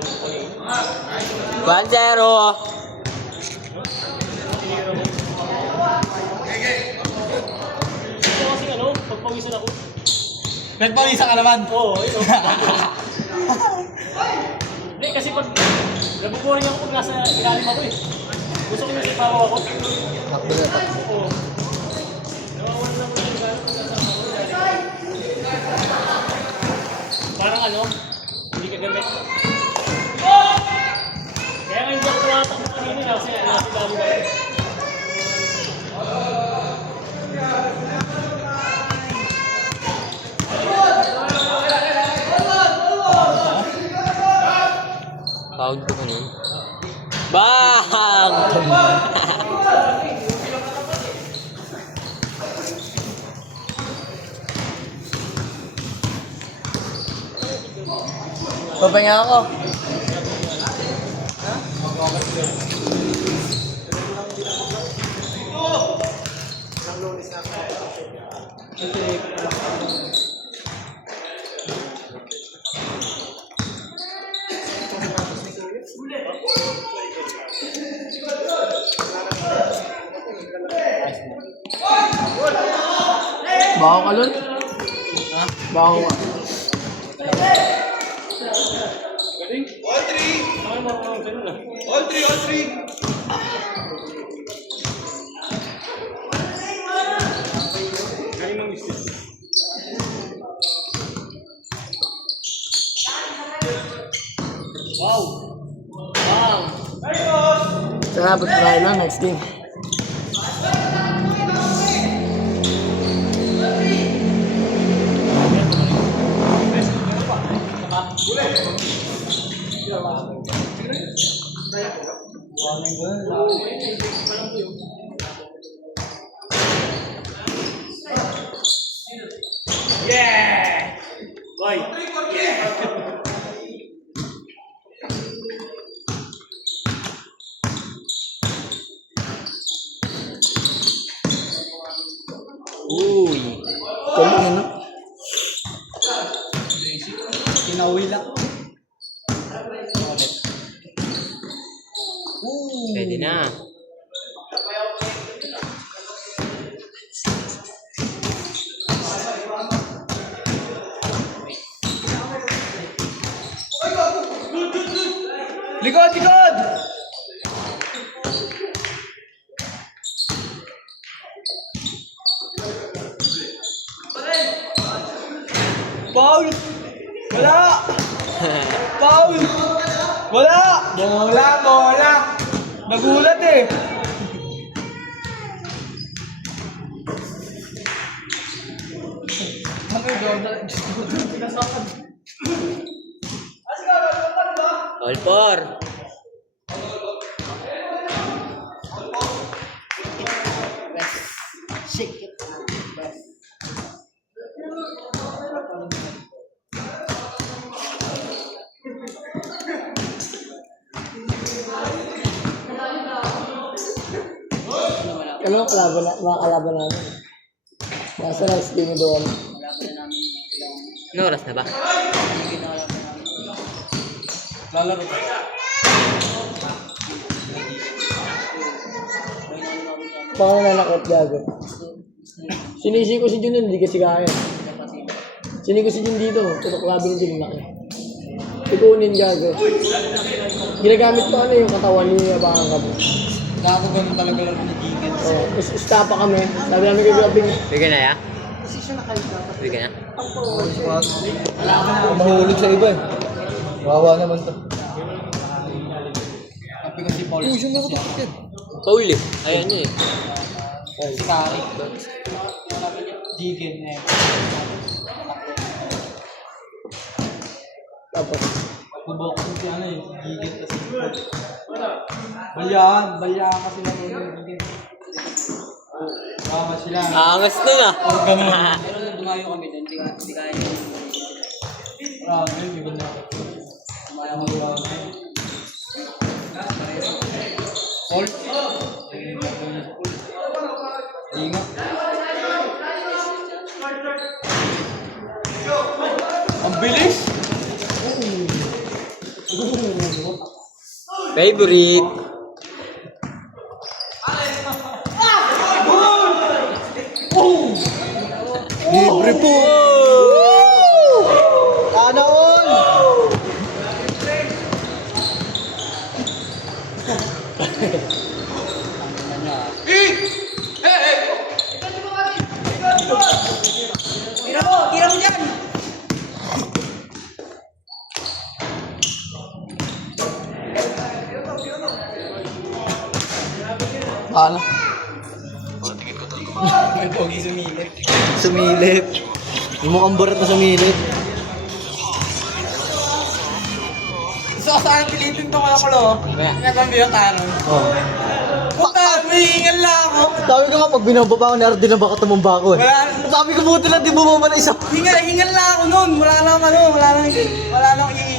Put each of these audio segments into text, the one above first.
1-0. Kasi ano, pagpawisan ako. Nagpawisa ka naman. Oo, yun. Hindi, kasi pag nabuboring ako pag nasa ilalim ako eh. Gusto ko yung sipawa ako. Takbo na, takbo. Oo. Nawawan lang ko yung gano'n pag nasa ako. Parang ano, hindi ka gamit. Kaya nga hindi ako tumatakbo kanina kasi nasa ilalim ako. Foul ko nun. Bang! Papahinga ako. Bako ka nun? Ha? Bako ka. Galing. All three! Ano marunong ganun ah. All three! All three! Galing ng mister. Wow! Wow! Sarap, try lang next game. Yeah! Boy! Yeah! Uy. Kaya ano? Kinauwi lang. Pwede na. Likod! Likod! Paul! Wala! Paul! Wala! Bola! Bola! Nagulat eh! All four. Ano ang kalaban na, mga kalaban namin? Nasa last game doon. Ano oras na ba? Lalaro. Pangananakot gago. Sinisi ko si Jun nun, hindi kasi kaya. Sinisi ko si Jun dito, tutok labi ng Jun laki. Ikunin gago. Ginagamit ko ano yung katawan niya baka kami. Gago ganun talaga lang ni Gigan. Oo, istapa kami. Sabi namin kagabi. Bigyan na ya? Bigyan na? Mahulog sa iba eh. Wawa naman to. Kapi ko si Paul. Uy, yung nakapakit. Paul eh. Ayan niya eh. Si Kari. Gigan eh. Tapos, bubok ko si ano eh. Gigan kasi. Balyaan kasi lang yun. Tama sila. Angas na na. Pero nung dumayo kami doon, hindi kaya yun. Yun, iba na. Kumaya mo yung Paul? Hindi nga. Ang bilis! Favorite. Libre po! Sana all! Tira mo dyan! Paano? Sumilip. Yung mukhang burat na sumilip. Gusto ko sana pilitin to kaya kulo. Nagambyo tayo. Oh. Puta, mahingal lang ako. Sabi ko nga, pag binababa ko, nardi na baka tumumba ko eh. Wala. Sabi ko, buti lang, di bumaba na isa. Hingal lang ako nun. Wala nang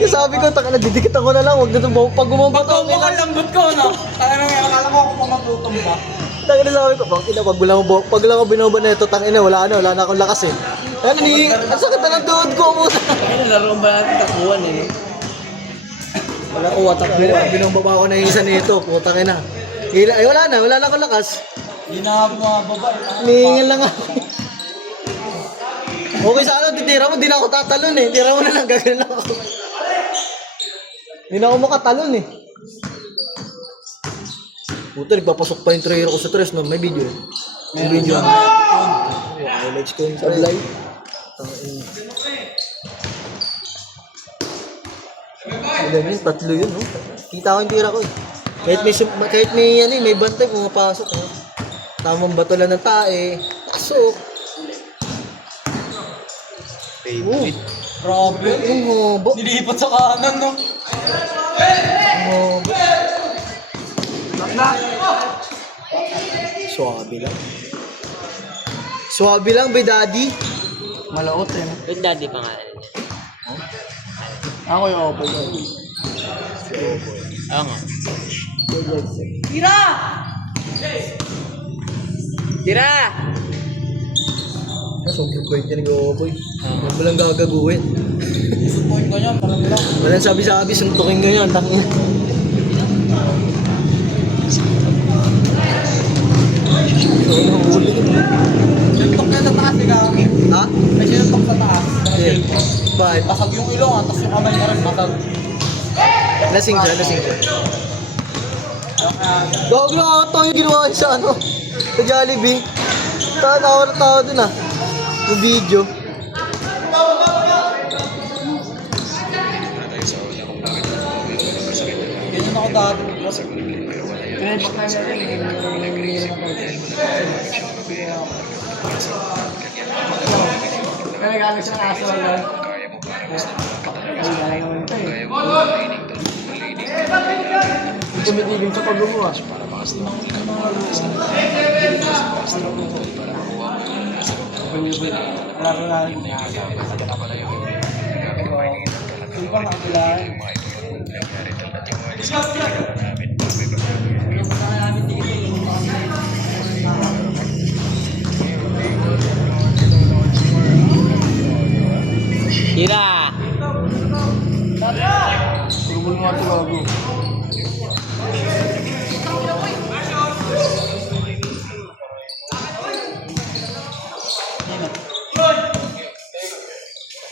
Kaya sabi ko, taka na, didikit ako na lang, huwag na tumbaw. Pag bumaba to, Pagkaw ko lambot ko, no? Taka nang akala ko ako mamatutom ba? taka na sabi ko, pag ina, pag lang ako binaba na ito, tang ina, wala na akong lakas eh. Ano ni, ang sakit na ng tuhod ko, puta. Laro ba natin takuan eh? Wala ko, watak binababa ko na yung isa nito, putang ina. Ay, wala na akong lakas. Hindi na ako mababa. Nihingal lang ako. Okay sa ano, titira mo, di na ako tatalon eh. Tira mo na lang, gagawin lang ako. Hindi na ako makatalon eh. Puta, nagpapasok pa yung trailer ko sa tres, no? May video eh. May video. Highlights ko yung sablay. Ilan yun? Tatlo yun, no? Kita ko yung tira ko eh. Kahit may, ano, may bantay, pumapasok. Eh. Tamang bato lang ng tae. Pasok. Favorite. Grabe. Yung hobo. Nilipat sa kanan, no? Yung hobo. Swabe lang. Swabe lang, bay daddy. Malaot eh. Yung daddy pangalan niya. Ako yung opo. Oo nga. Tira! Tira! Sobrang bait niya nag-o-oboy. Yan mo lang gagaguhin. Isutuin ko niyan, parang lang. Walang sabi-sabi, suntukin ko yan. Tangin. So, nahuli. Sinuntok niya sa taas, ikaw. Ha? May sinuntok sa taas. Yeah. Bakit? Basag yung ilong, tapos yung kamay niya rin basag. Lasing siya, lasing siya. Gawag na ata yung ginawa niya sa ano, sa Jollibee. Tawa na tao dun ah. Yung video. Ganyan ako dati. Kaya gamit siya ng aso lang. Tumitigil sa pag-gumawa. Laro na rin. Hindi pa makabilaan. Tira! Turubol mo ito bago.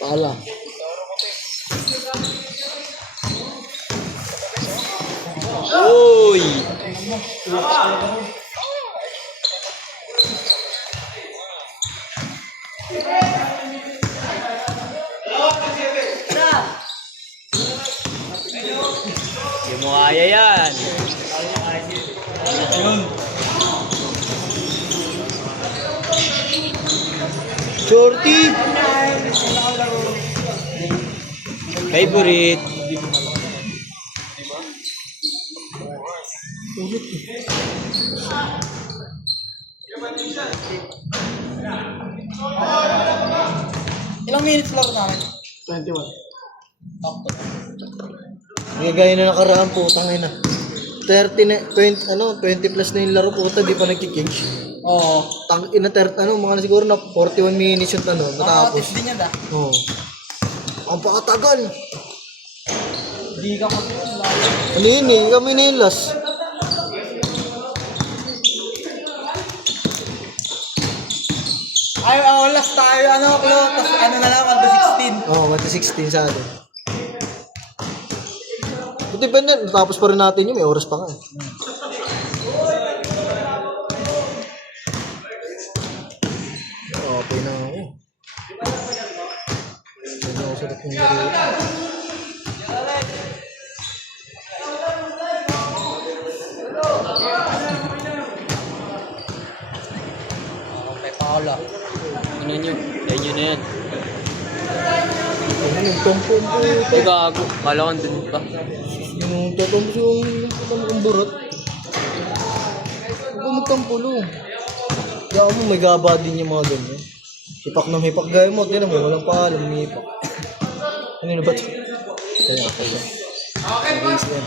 Pala. Uy! Hindi mo kaya yan. Shorty! Favorite. Ilang minutes laro namin? 21. Hindi gaya na nakaraan po, tangay na. 30 na, 20 plus na yung laro po, di pa nagkikage. Oo. Tang ina mga na siguro na 41 minutes yung matapos. Makakatis din yan da. Oo. Ang pakatagal. Hindi ka kasi yun. Layo. Ano yun eh, kami na yung last. Ay, last tayo. Ano, Klo? Tapos ano na lang, 1 to 16. Oo, 1-16 sa atin. Depende, tapos pa rin natin yun, may oras pa nga. Okay na ako. Hindi ako sarap yung laro. May paula. Ano yun? Yan yun na yan. Ano yung tompo po ito? Ay, gago. Kala ko dun pa. Yung totompo yung burot. Huwag mo magtampulo. Kaya mo, may gaba din yung mga ganyan. Hipak ng hipak gaya mo, tinan mo, walang paalam, may hipak. Ano na ba ito? Kaya, kaya. Base na.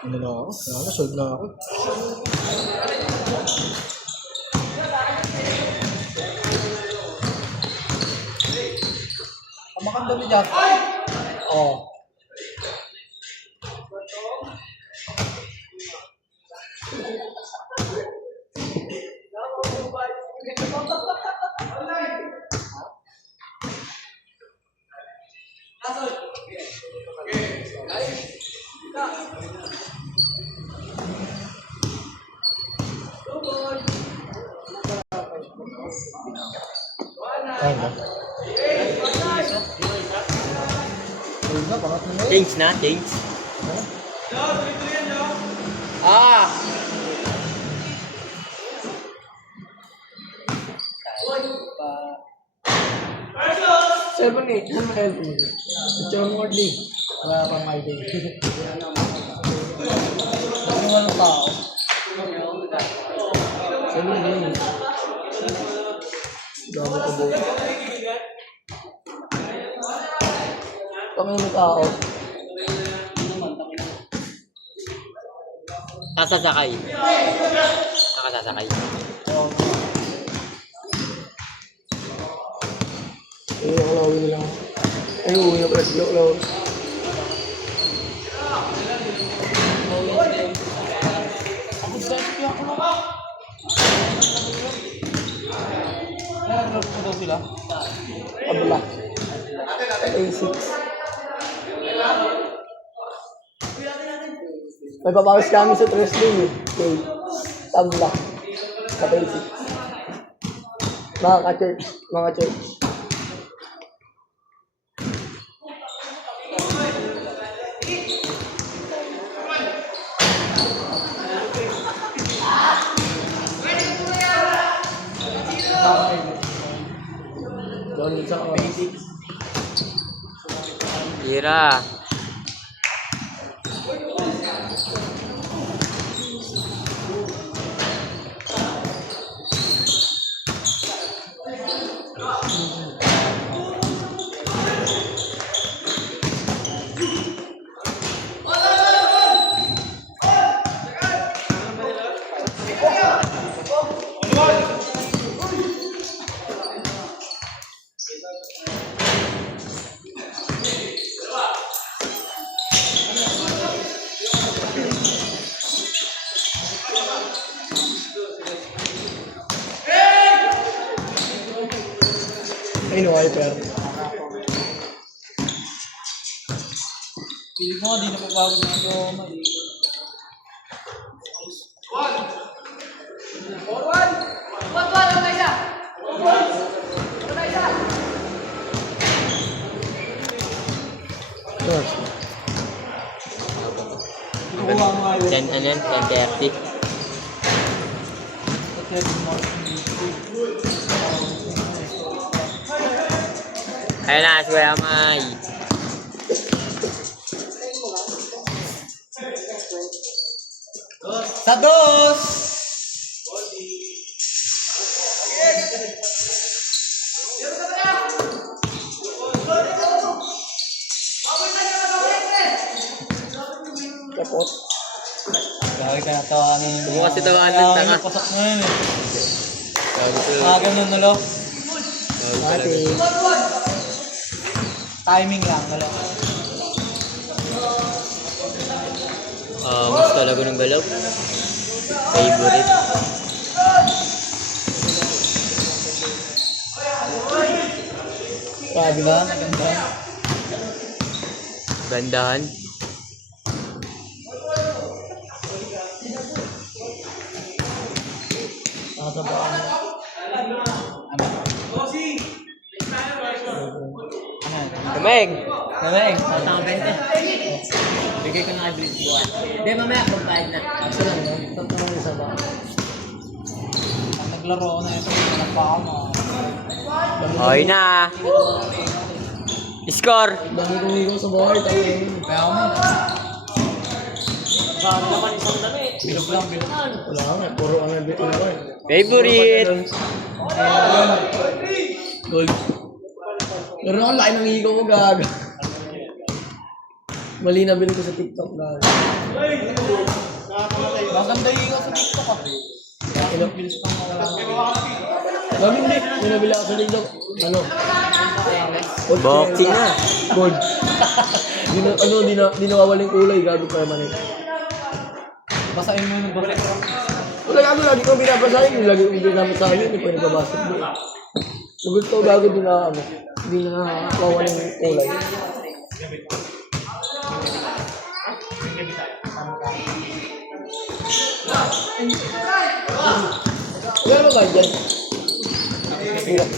Ano na ako? Sold na ako. Kamakanda ni Jack. Oo. Ay, na. Sold na, pangat na ngayon. Change na, change. Ah! 7-8, ano mo help mo? Picture mo di. Wala pang ID. Ano walang tao? 7-8. Dami ko buo. Kami may tao. Sasasakay. Nakasasakay. Ay, ako lawin lang. Ay, uwi na pala sila. Lawin. Ako sa SP ako na ka. Nag-drop ko daw sila. Abla. A6. Nagpapakas kami sa Thursday eh. Okay. Tabla. Sa A6. Mga ka-church. Mga church. Doon sa oras. Tira. Ay, no, hyper. Pili ko nga, di na pagbago ng idioma eh. Nakuha mo nga yun. 10, ano yun? 10:30. Ayun na, si Kuya May. Sa dos! Kapot. Gawin ka na to, ano yun. Huwag mo kasi tawanan ng tanga. Pasok mo yun eh. Gago to. Ganun nulo. Gago talaga. Timing lang, nulo. Mas talaga ng galaw. Favorite. Grabe ba? Gandahan. Nakasabaan. Kameng! Mamaya, tatang 20. Bigay ko na kay Blitz buwan. Hindi, mamaya, pagkain na. Ito lang, no? Tatlo lang isa ba? Naglaro ako na ito, walang pa ako mo. Okay na. Score! Dami kong higo sa bahay, tayo yun. Kaya ako mo. Saan naman isang damit? Bilog lang, bilog. Wala nga, puro ang nabito na ko eh. Favorite! Gold. Meron ako laki ng higo ko, gaga. Mali na bilhin ko sa TikTok, gaga. Maganda yung sa TikTok ah. Ilang Bilis pang wala. Gabi hindi. May nabili ako sa TikTok. Ano? Gold Boxing na. Gold. Di nawawaling kulay, gago permanent. Basahin mo yung balik. Wala gago, lagi ko binabasahin. Yung lagi ko ginamit sa akin, hindi ko nagbabasa. Sagot ko gago, di na ano. Hindi na nawawaling kulay. Wala ba ba dyan? Hirap.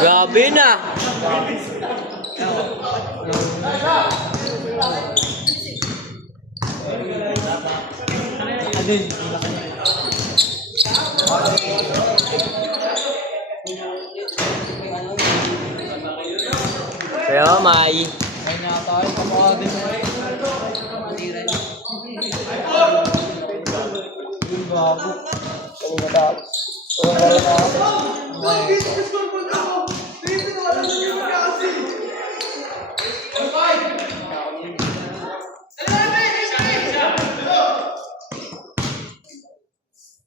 Grabe na! Kaya may. Kanya tayo, kamukha din mo. Yung bago. Kami natapos. Wala na ako.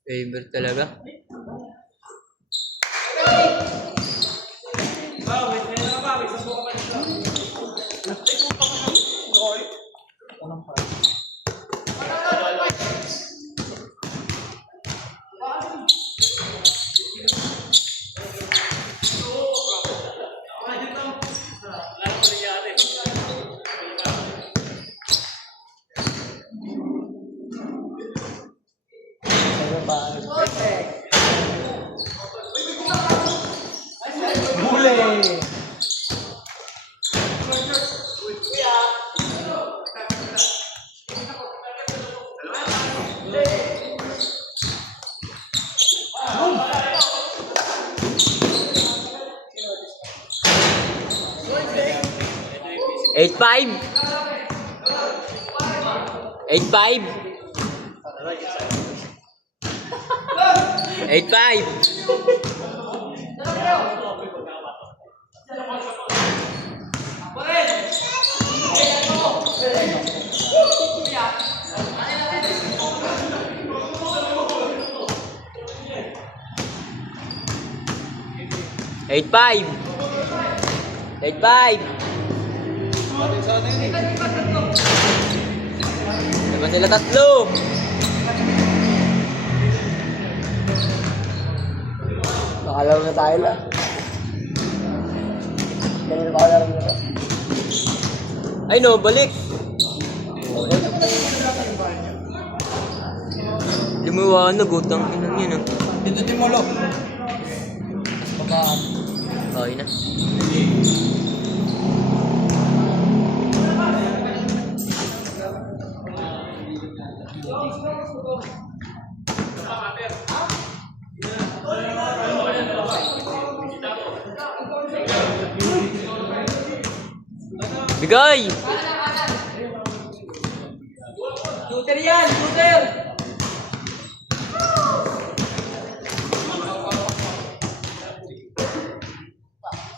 Favorite talaga. Huli! Eight 8-5. 8-5. 8-5. Eight five. 8-5. Diba sila tatlo? Nakalaro na tayo lang. Ganun pa kalaro na to. Ay no, balik. Lumiwanag, utang inang yun ah. Dito timulo. Babaan. Okay na. Bigay! Shooter yan! Shooter!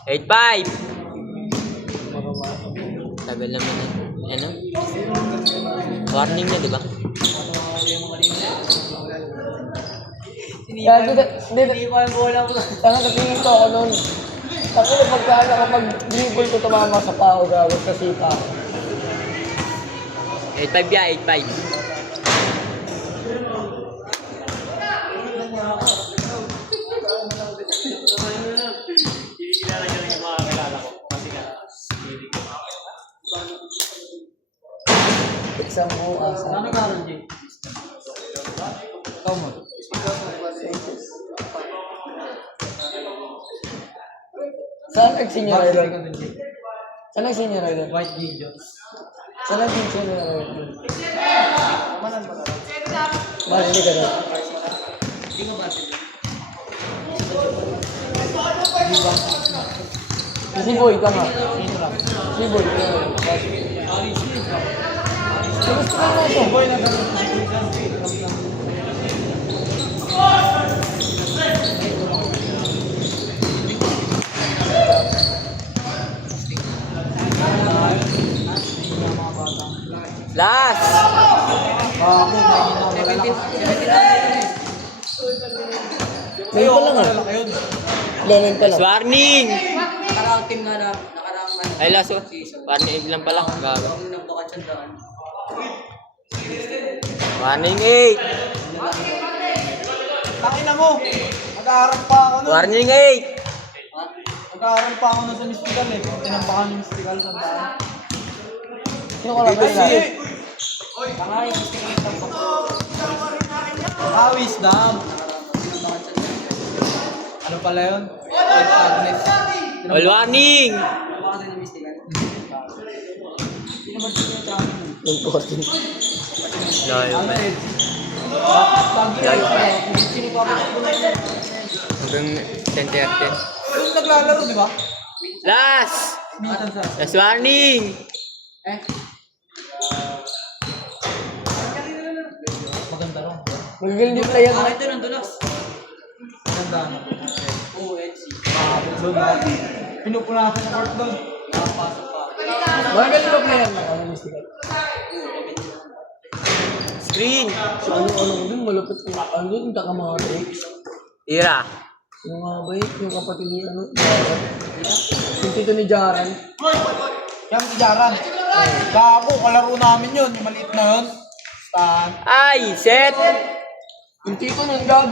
8-5. Tagal naman na. Ano? Warning na, di ba? Kaya hindi ko yung bola ko. Tanga sa tingin ko ako noon. Tapos pagkaan ako pag dribble ko tumama sa pao gawin sa sipa. 8-5 ya, 8-5. Kilala niya lang yung mga kilala ko. Kasi nga, Exam mo asa. ano karon, Jay? Ikaw mo. Saan nag-senior idol? Saan nag-senior idol? White video. Saan nag-senior idol? Bakit hindi ka doon? Si Boy ka nga. Si Boy ka nga. Gusto ka nga ito. Boy na Last! Ngayon pa lang ah. Ngayon pa lang. Warning! Nakaraang team nga na, nakaraang man. Ay, last one. Warning lang pala. Gago. Ang nagbukat siya doon. Warning 8! Takina mo! Mag-aaral pa ako nun. Warning 8! Mag-aaral pa ako nun sa mystical eh. Tinampakan yung mystical sa daan. Sino ka lang ba? Tangay, gusto ko yung tampak. Ah, wisdom. Ano pala yun? White Agnes. All warning! Baka din na mistigan. Sino ba yung tramo mo? Yung 14. Layo man. Lagi Lagi pa. Sino pa ako? Hanggang 10-10. Yung naglalaro, di ba? Last! Minsan sa... Last warning! Eh, Maganda ron. Magagaling din pala yan. ah, ito nandun na. Maganda ano. Oo, NC. Doon na. Pinupunasan sa court doon. Nakapasok pa. Magagaling ba pala yan? Ano mystical? Screen! So ano dun, malupit ko. Ano dun, taka mga tricks. Ira! Yung mga bait, yung kapatid ni ano, Jaran. Yung tito ni Jaran. Yan si Jaran. Gago, kalaro namin yun. Yung maliit na yun. Stand. Ay! Set! Yung tito nun, gago.